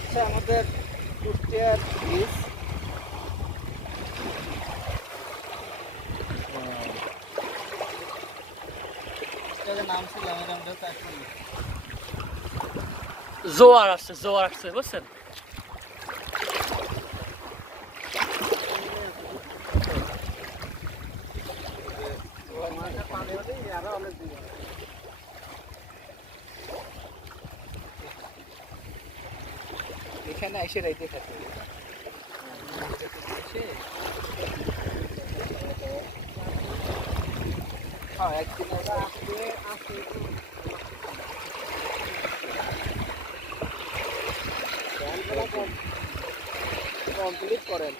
হচ্ছে আমাদের কুষ্টিয়ার ব্রিজ। নাম ছিল জোয়ার আসছে বুঝছেন? এখানে এসে রাইতে থাকে। হ্যাঁ, একদিন কমপ্লিট করেন।